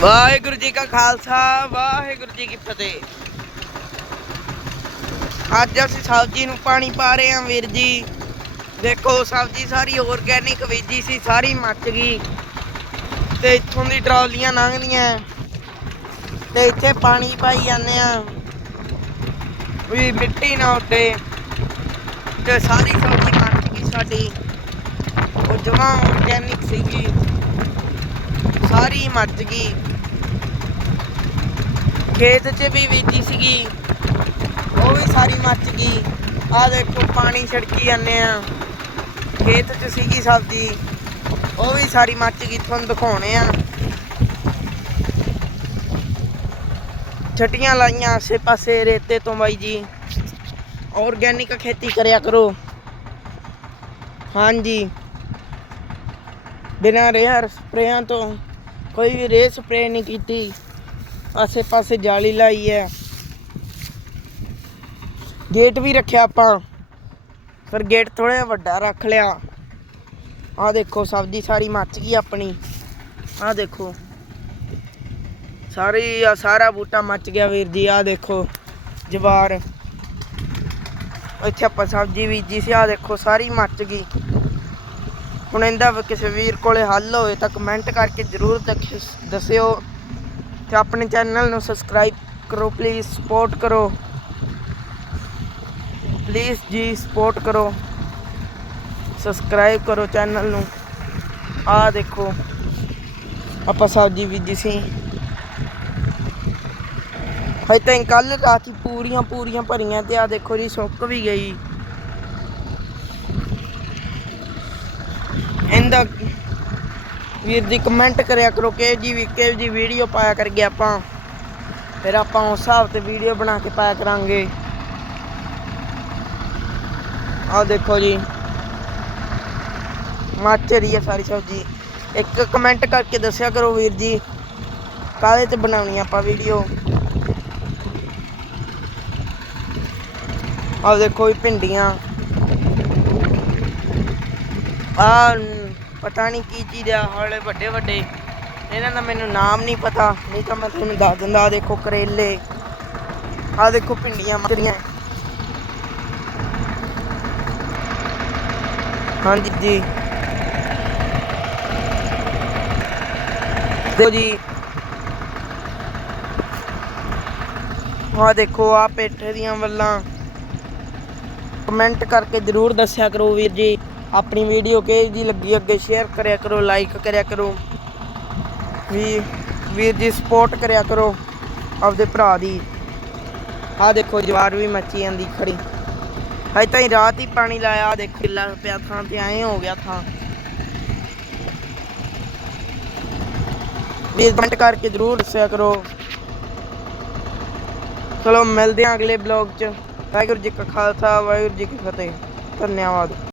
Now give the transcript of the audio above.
ਵਾਹਿਗੁਰੂ ਜੀ ਕਾ ਖਾਲਸਾ, ਵਾਹਿਗੁਰੂ ਜੀ ਕੀ ਫਤਿਹ। ਅੱਜ ਅਸੀਂ ਸਬਜ਼ੀ ਨੂੰ ਪਾਣੀ ਪਾ ਰਹੇ ਹਾਂ ਵੀਰ ਜੀ। ਦੇਖੋ, ਸਬਜ਼ੀ ਸਾਰੀ ਆਰਗੈਨਿਕ ਬੀਜੀ ਸੀ, ਸਾਰੀ ਮੱਚ ਗਈ। ਤੇ ਇੱਥੋਂ ਦੀ ਟਰਾਲੀਆਂ ਲੰਘਦੀਆਂ। ਤੇ ਇੱਥੇ ਪਾਣੀ ਪਾਈ ਜਾਂਦੇ ਆ ਵੀ ਮਿੱਟੀ ਨਾ ਉੱਡੇ। ਤੇ ਸਾਰੀ ਸਬਜ਼ੀ ਮੱਚ ਗਈ ਸਾਡੀ। ਉਹ ਜਮਾਂ ਆਰਗੈਨਿਕ ਸੀਗੀ। ਸਾਰੀ ਮੱਚ ਗਈ। ਖੇਤ 'ਚ ਵੀ ਬੀਜੀ ਸੀਗੀ। ਉਹ ਵੀ ਸਾਰੀ ਮੱਚ ਗਈ। ਆ ਦੇਖੋ, ਪਾਣੀ ਛਿੜਕੀ ਜਾਂਦੇ ਆ। ਖੇਤ 'ਚ ਸੀਗੀ ਸਬਜ਼ੀ। ਉਹ ਵੀ ਸਾਰੀ ਮੱਚ ਗਈ, ਤੁਹਾਨੂੰ ਦਿਖਾਉਣੇ ਆ। ਛਟੀਆਂ ਲਾਈਆਂ ਆਸੇ ਪਾਸੇ ਰੇਤੇ ਤੋਂ ਬਾਈ ਜੀ। ਆਰਗੈਨਿਕ ਖੇਤੀ ਕਰਿਆ ਕਰੋ। ਹਾਂਜੀ। ਬਿਨਾਂ ਰੇਹਰ ਸਪਰੇਆਂ ਤੋਂ। ਕੋਈ ਵੀ ਰੇਹ ਸਪਰੇ ਨਹੀਂ ਕੀਤੀ। ਆਸੇ ਪਾਸੇ ਜਾਲੀ ਲਾਈ ਹੈ। ਗੇਟ ਵੀ ਰੱਖਿਆ ਆਪਾਂ। ਪਰ ਗੇਟ ਥੋੜਾ ਜਿਹਾ ਵੱਡਾ ਰੱਖ ਲਿਆ। ਆਹ ਦੇਖੋ ਸਬਜ਼ੀ ਸਾਰੀ ਮੱਚ ਗਈ ਆਪਣੀ। ਆਹ ਦੇਖੋ। ਸਾਰੀ ਆ ਸਾਰਾ ਬੂਟਾ ਮੱਚ ਗਿਆ ਵੀਰ ਜੀ, ਆਹ ਦੇਖੋ, ਜਵਾਰ। ਇੱਥੇ ਆਪਾਂ ਸਬਜ਼ੀ ਬੀਜੀ ਸੀ, ਆਹ ਦੇਖੋ, ਸਾਰੀ ਮੱਚ ਗਈ। ਹੁਣ ਇਹਦਾ ਕਿਸੇ ਵੀਰ ਕੋਲੇ ਹੱਲ ਹੋਵੇ ਤਾਂ ਕਮੈਂਟ ਕਰਕੇ ਜ਼ਰੂਰ ਦਖ- ਦੱਸਿਓ ਤੇ ਆਪਣੇ ਚੈਨਲ ਨੂੰ ਸਬਸਕ੍ਰਾਈਬ ਕਰੋ ਪਲੀਜ਼ ਸਪੋਰਟ ਕਰੋ। ਪਲੀਜ਼ ਜੀ ਸਪੋਰਟ ਕਰੋ। ਸਬਸਕ੍ਰਾਈਬ ਕਰੋ ਚੈਨਲ ਨੂੰ। ਆ ਦੇਖੋ, ਆਪਾਂ ਸਬਜ਼ੀ ਬੀਜੀ ਸੀ। ਹਜੇ ਤਾਂ ਕੱਲ ਰਾਤੀ ਪੂਰੀਆਂ ਪੂਰੀਆਂ ਭਰੀਆਂ ਤੇ ਆ ਦੇਖੋ ਜੀ ਸੁੱਕ ਵੀ ਗਈ। ਇਹਦਾ ਵੀਰ ਜੀ ਕਮੈਂਟ ਕਰਿਆ ਕਰੋ ਕਿ ਜੀ ਵੀ ਕਿ ਜੀ ਵੀਡੀਓ ਪਾਇਆ ਕਰਕੇ ਆਪਾਂ। ਫਿਰ ਆਪਾਂ ਉਸ ਹਿਸਾਬ ਤੇ ਵੀਡੀਓ ਬਣਾ ਕੇ ਪਾਇਆ ਕਰਾਂਗੇ। ਆਹ ਦੇਖੋ ਜੀ। ਮੱਚ ਰਹੀ ਹੈ ਸਾਰੀ ਸਬਜ਼ੀ। ਇੱਕ ਕਮੈਂਟ ਕਰਕੇ ਦੱਸਿਆ ਕਰੋ ਵੀਰ ਜੀ, ਕਾਹਦੇ ਤੇ ਬਣਾਉਣੀ ਆਪਾਂ ਵੀਡੀਓ ਆਹ ਦੇਖੋ ਵੀ ਭਿੰਡੀਆਂ। ਆ ਪਤਾ ਨਹੀਂ ਕੀ ਚੀਜ਼ ਆ, ਹੌਲੇ ਵੱਡੇ ਵੱਡੇ। ਇਹਨਾਂ ਦਾ ਮੈਨੂੰ ਨਾਮ ਨਹੀਂ ਪਤਾ, ਨਹੀਂ ਤਾਂ ਮੈਂ ਤੁਹਾਨੂੰ ਦੱਸ ਦਿੰਦਾ ਆ ਦੇਖੋ ਕਰੇਲੇ। ਆ ਦੇਖੋ ਭਿੰਡੀਆਂ ਮੱਕਰੀਆਂ ਹਾਂਜੀ ਜੀ। ਦੇਖੋ ਜੀ। ਆ ਦੇਖੋ ਆ ਪੇਠੇ ਦੀਆਂ ਵੱਲਾਂ। ਕਮੈਂਟ ਕਰਕੇ ਜਰੂਰ ਦੱਸਿਆ ਕਰੋ ਵੀਰ ਜੀ। ਆਪਣੀ ਵੀਡੀਓ ਕਿਹੋ ਜੀ ਲੱਗੀ ਅੱਗੇ ਸ਼ੇਅਰ ਕਰਿਆ ਕਰੋ ਲਾਈਕ ਕਰਿਆ ਕਰੋ। ਵੀ ਵੀਰ ਜੀ ਸਪੋਰਟ ਕਰਿਆ ਕਰੋ ਆਪਦੇ ਭਰਾ ਦੀ। ਆਹ ਦੇਖੋ ਜਵਾਰ ਵੀ ਮੱਚੀ ਜਾਂਦੀ ਖੜੀ। ਹਜੇ ਤਾਂ ਹੀ ਰਾਤ ਹੀ ਪਾਣੀ ਲਾਇਆ, ਆਹ ਦੇਖੋ ਕਿੱਲਾ ਪਿਆ ਥਾਂ ਤੇ, ਐਂ ਹੋ ਗਿਆ ਥਾਂ। ਵੀਰ ਕਮੈਂਟ ਕਰਕੇ ਜਰੂਰ ਦੱਸਿਆ ਕਰੋ। ਚਲੋ ਮਿਲਦੇ ਹਾਂ ਅਗਲੇ ਬਲੌਗ 'ਚ। ਵਾਹਿਗੁਰੂ ਜੀ ਕਾ ਖਾਲਸਾ, ਵਾਹਿਗੁਰੂ ਜੀ ਕੀ ਫਤਿਹ। ਧੰਨਵਾਦ।